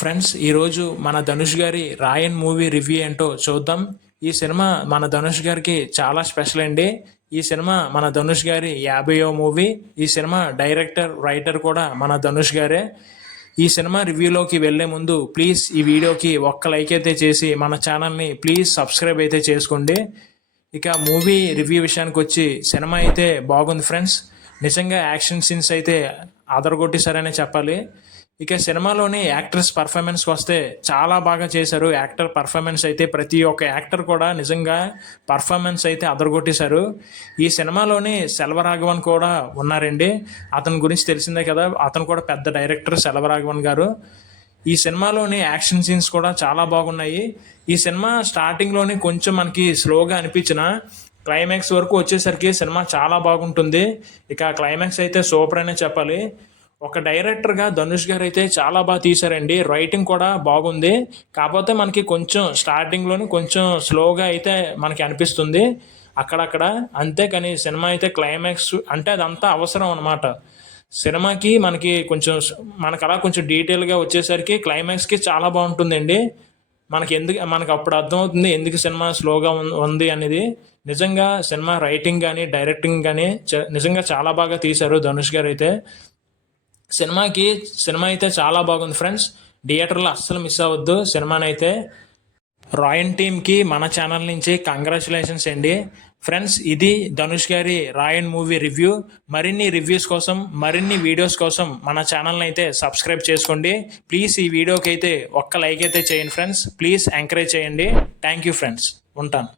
Friends, ఈరోజు మన ధనుష్ గారి రాయన్ మూవీ రివ్యూ ఏంటో చూద్దాం. ఈ సినిమా మన ధనుష్ గారికి చాలా స్పెషల్ అండి. ఈ సినిమా మన ధనుష్ గారి 50వ మూవీ. ఈ సినిమా డైరెక్టర్, రైటర్ కూడా మన ధనుష్ గారే. ఈ సినిమా రివ్యూలోకి వెళ్లే ముందు ప్లీజ్ ఈ వీడియోకి ఒక్క లైక్ అయితే చేసి మన ఛానల్ని ప్లీజ్ సబ్స్క్రైబ్ అయితే చేసుకోండి. ఇక మూవీ రివ్యూ విషయానికి వచ్చి సినిమా అయితే బాగుంది ఫ్రెండ్స్. నిజంగా యాక్షన్ సీన్స్ అయితే అదరగొట్టేశారనే చెప్పాలి. ఇక సినిమాలోని యాక్టర్స్ పర్ఫార్మెన్స్కి వస్తే చాలా బాగా చేశారు. యాక్టర్ పర్ఫార్మెన్స్ అయితే ప్రతి ఒక్క యాక్టర్ కూడా నిజంగా పర్ఫార్మెన్స్ అయితే అదరగొట్టేశారు. ఈ సినిమాలోని సెల్వరాఘవన్ కూడా ఉన్నారండి. అతని గురించి తెలిసిందే కదా, అతను కూడా పెద్ద డైరెక్టర్ సెల్వరాఘవన్ గారు. ఈ సినిమాలోని యాక్షన్ సీన్స్ కూడా చాలా బాగున్నాయి. ఈ సినిమా స్టార్టింగ్లోని కొంచెం మనకి స్లోగా అనిపించిన క్లైమాక్స్ వరకు వచ్చేసరికి సినిమా చాలా బాగుంటుంది. ఇక క్లైమాక్స్ అయితే సూపర్ అనే చెప్పాలి. ఒక డైరెక్టర్గా ధనుష్ గారు అయితే చాలా బాగా తీశారండి. రైటింగ్ కూడా బాగుంది. కాకపోతే మనకి కొంచెం స్టార్టింగ్లోని కొంచెం స్లోగా అయితే మనకి అనిపిస్తుంది అక్కడక్కడ. అంతేకాని సినిమా అయితే క్లైమాక్స్ అంటే అదంతా అవసరం అనమాట. సినిమాకి మనకి కొంచెం మనకు అలా కొంచెం డీటెయిల్గా వచ్చేసరికి క్లైమాక్స్కి చాలా బాగుంటుందండి. మనకు అప్పుడు అర్థమవుతుంది ఎందుకు సినిమా స్లోగా ఉంది అనేది. నిజంగా సినిమా రైటింగ్ కానీ డైరెక్టింగ్ కానీ నిజంగా చాలా బాగా తీశారు ధనుష్ గారు అయితే. సినిమా అయితే చాలా బాగుంది ఫ్రెండ్స్. థియేటర్లో అస్సలు మిస్ అవ్వద్దు సినిమానైతే. రాయన్ టీమ్కి మన ఛానల్ నుంచి కంగ్రాచులేషన్స్ అండి. ఫ్రెండ్స్, ఇది ధనుష్ గారి రాయన్ మూవీ రివ్యూ. మరిన్ని రివ్యూస్ కోసం, మరిన్ని వీడియోస్ కోసం మన ఛానల్ని అయితే సబ్స్క్రైబ్ చేసుకోండి. ప్లీజ్ ఈ వీడియోకి అయితే ఒక్క లైక్ అయితే చేయండి ఫ్రెండ్స్. ప్లీజ్ ఎంకరేజ్ చేయండి. Thank you friends. ఉంటాను.